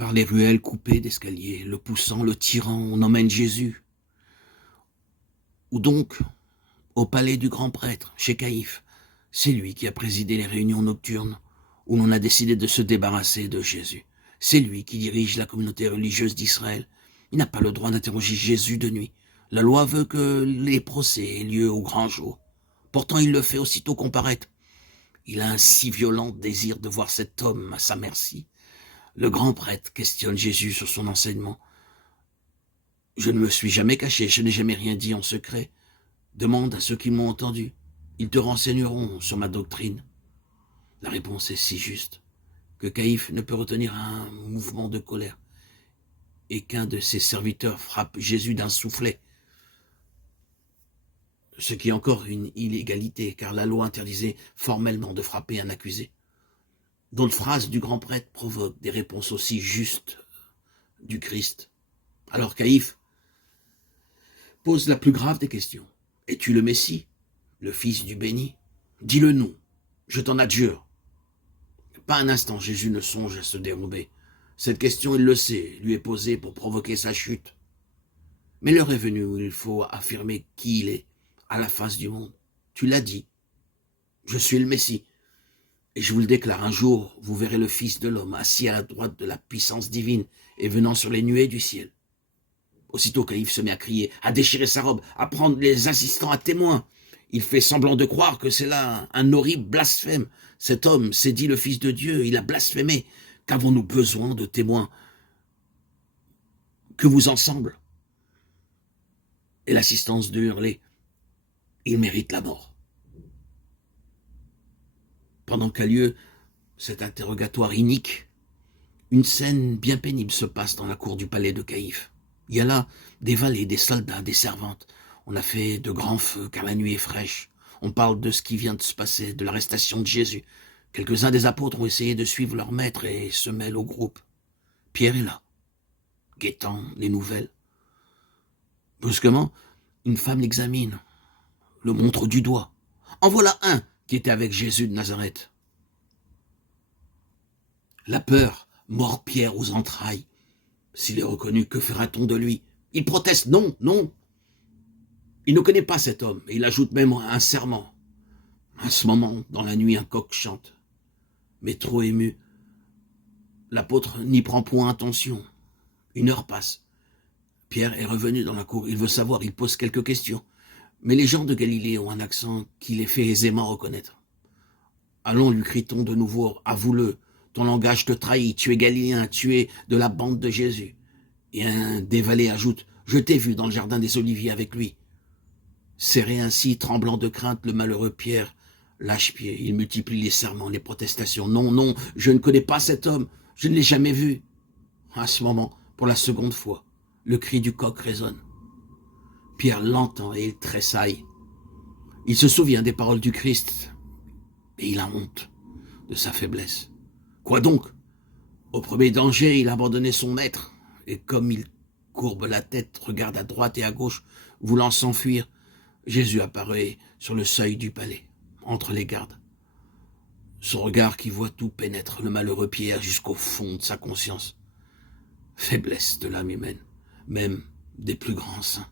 Par les ruelles coupées d'escaliers, le poussant, le tirant, on emmène Jésus. Ou donc, au palais du grand prêtre, chez Caïphe. C'est lui qui a présidé les réunions nocturnes où l'on a décidé de se débarrasser de Jésus. C'est lui qui dirige la communauté religieuse d'Israël. Il n'a pas le droit d'interroger Jésus de nuit. La loi veut que les procès aient lieu au grand jour. Pourtant, il le fait aussitôt qu'on paraît. Il a un si violent désir de voir cet homme à sa merci. Le grand prêtre questionne Jésus sur son enseignement. « Je ne me suis jamais caché, je n'ai jamais rien dit en secret. Demande à ceux qui m'ont entendu. Ils te renseigneront sur ma doctrine. » La réponse est si juste que Caïphe ne peut retenir un mouvement de colère et qu'un de ses serviteurs frappe Jésus d'un soufflet. Ce qui est encore une illégalité, car la loi interdisait formellement de frapper un accusé. D'autres phrases du grand prêtre provoquent des réponses aussi justes du Christ. Alors Caïphe pose la plus grave des questions. « Es-tu le Messie, le Fils du béni? Dis-le nous, je t'en adjure. » Pas un instant Jésus ne songe à se dérober. Cette question, il le sait, lui est posée pour provoquer sa chute. Mais l'heure est venue où il faut affirmer qui il est à la face du monde. Tu l'as dit, je suis le Messie. Et je vous le déclare, un jour, vous verrez le Fils de l'homme assis à la droite de la puissance divine et venant sur les nuées du ciel. Aussitôt Caïphe se met à crier, à déchirer sa robe, à prendre les assistants à témoins. Il fait semblant de croire que c'est là un horrible blasphème. Cet homme s'est dit le Fils de Dieu, il a blasphémé. Qu'avons-nous besoin de témoins que vous ensemble? Et l'assistance de hurler, il mérite la mort. Pendant qu'a lieu cet interrogatoire inique, une scène bien pénible se passe dans la cour du palais de Caïphe. Il y a là des valets, des soldats, des servantes. On a fait de grands feux car la nuit est fraîche. On parle de ce qui vient de se passer, de l'arrestation de Jésus. Quelques-uns des apôtres ont essayé de suivre leur maître et se mêlent au groupe. Pierre est là, guettant les nouvelles. Brusquement, une femme l'examine, le montre du doigt. En voilà un qui était avec Jésus de Nazareth. La peur mord Pierre aux entrailles. S'il est reconnu, que fera-t-on de lui? Il proteste, non, non. Il ne connaît pas cet homme, et il ajoute même un serment. À ce moment, dans la nuit, un coq chante. Mais trop ému, l'apôtre n'y prend point attention. Une heure passe. Pierre est revenu dans la cour, il veut savoir, il pose quelques questions. Mais les gens de Galilée ont un accent qui les fait aisément reconnaître. Allons, lui crie-t-on de nouveau, avoue-le, ton langage te trahit, tu es galiléen, tu es de la bande de Jésus. Et un des valets ajoute, je t'ai vu dans le jardin des Oliviers avec lui. Serré ainsi, tremblant de crainte, le malheureux Pierre lâche pied, il multiplie les serments, les protestations. Non, non, je ne connais pas cet homme, je ne l'ai jamais vu. À ce moment, pour la seconde fois, le cri du coq résonne. Pierre l'entend et il tressaille. Il se souvient des paroles du Christ et il a honte de sa faiblesse. Quoi donc? Au premier danger, il a abandonné son maître et comme il courbe la tête, regarde à droite et à gauche, voulant s'enfuir, Jésus apparaît sur le seuil du palais, entre les gardes. Son regard qui voit tout pénètre le malheureux Pierre jusqu'au fond de sa conscience. Faiblesse de l'âme humaine, même des plus grands saints.